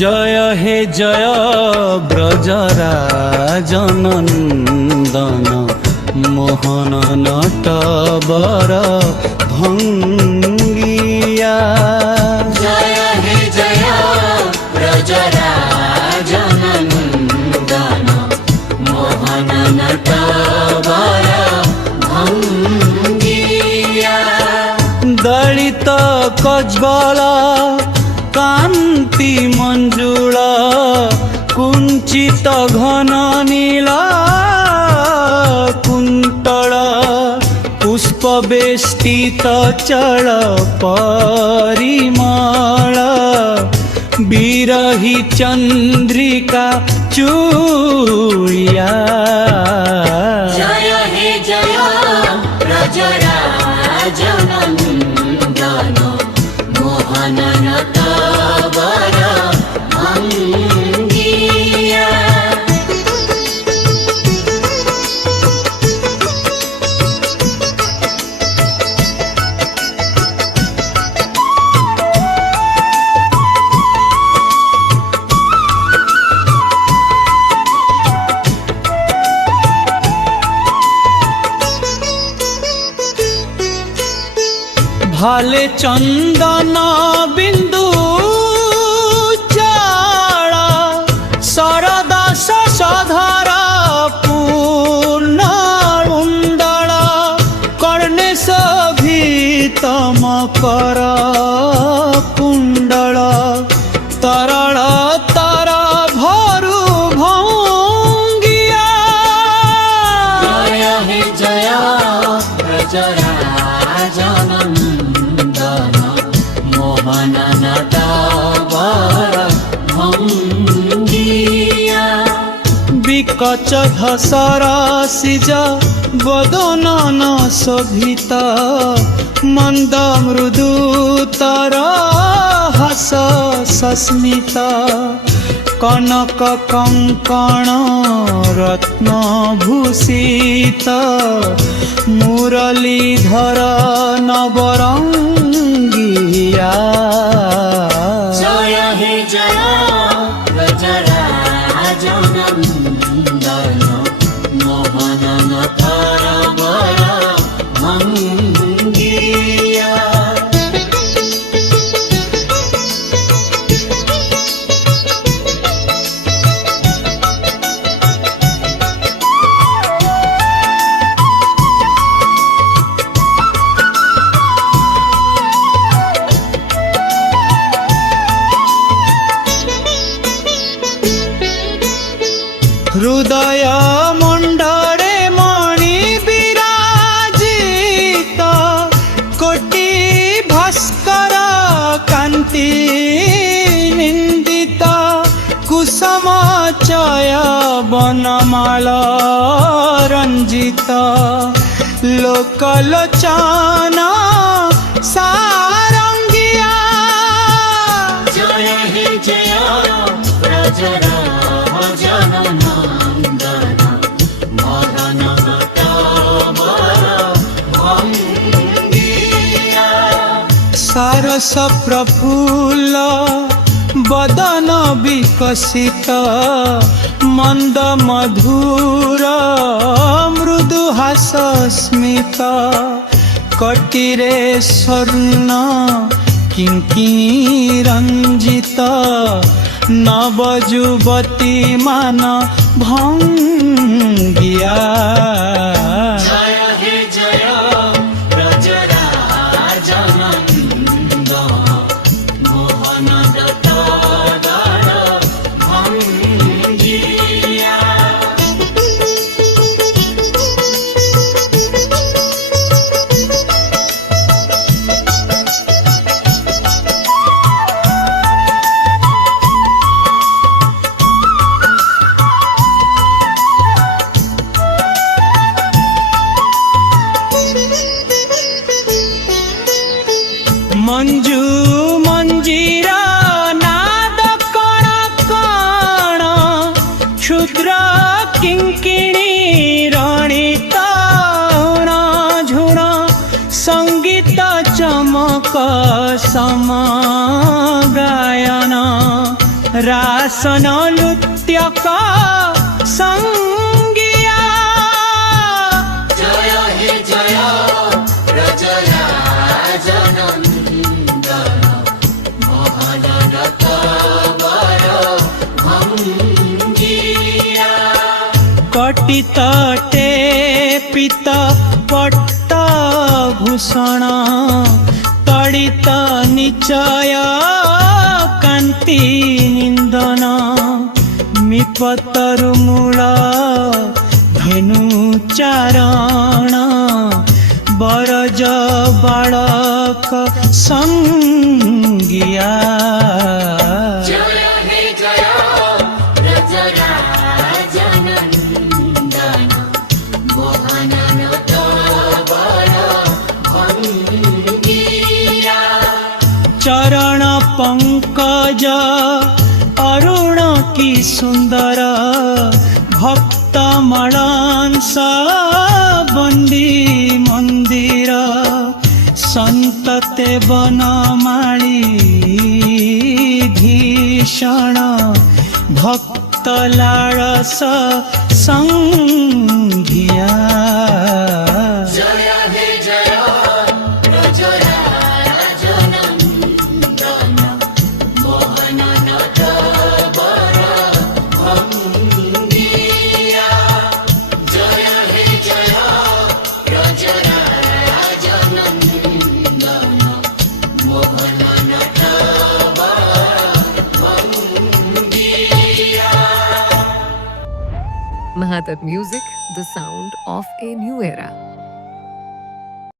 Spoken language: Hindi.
जय हे जय ब्रजराजनन्दन मोहन नटवर भंगिया। जय हे जय ब्रजराजनन्दन मोहन नटवर भंगिया। दलित कज्बल कांति मंजुल कुंचित घन नीला कुंतल पुष्पवेष्टित चल परिमल विरही चंद्रिका चूड़िया। जय हे जय ब्रजराजनन्दन मोहन नटवर भंगिया। भाले चंदन बिंदु चाड़ शरदा शशधर पूर्ण कुंडल कर्णे शोभित मकर कुंडल तरल तर भरु भंगिया। जय हे जय ब्रजराजनन्दन मोहन नटवर भंगिया। विकच धसर सिज वदनन शोभित मंद मृदु तर हस सस्मित कनक कंकण रत्न भूषित मुरलीधर नवरंगिया। जय हे जय ब्रजराजनन्दन मोहन नटवर भंगिया। हृदय मंडले मणि विराजित कोटि भास्कर कांति निंदित कुसुम चय वनमाल रंजित लोकलोचन सारंगिया। जय हे जय ब्रजराजनन्दन मोहन नटवर भंगिया। सारस प्रफुल्ल वदन विकसित मंद मधुर मृदु हास स्मित कटिरे स्वर्ण किंकिणी रंजित नवजुवती मान भंगिया। जय हे जय ब्रजराजनन्दन मोहन नटवर भंगिया। मंजू मंजीरा नाद कण कण क्षुद्र किंकिणी रणित झुण संगीत चमक सम गायन रासन नृत्यक संगिया जय हे जय रजराजनन्दन मोहनरत वर भङ्गिया कटित टेपित पट्ट भूषण तडित निचय कान्ति निन्दन मिपतरु मूल धेनु चारण बरज बालक संगिया जय हे जय रजराजनन्दन मोहनरत वर भङ्गिया चरण पंकज अरुण की सुंदर भक्त मलांस बंदी मंदिर संतते बनमाली भीषण भक्त लाळस संघिया जय हे जय रजराजनन्दन मोहनरत वर भङ्गिया जय हे जय रजराजनन्दन मोहनरत वर भङ्गिया Mahatat Music, the sound of a new era.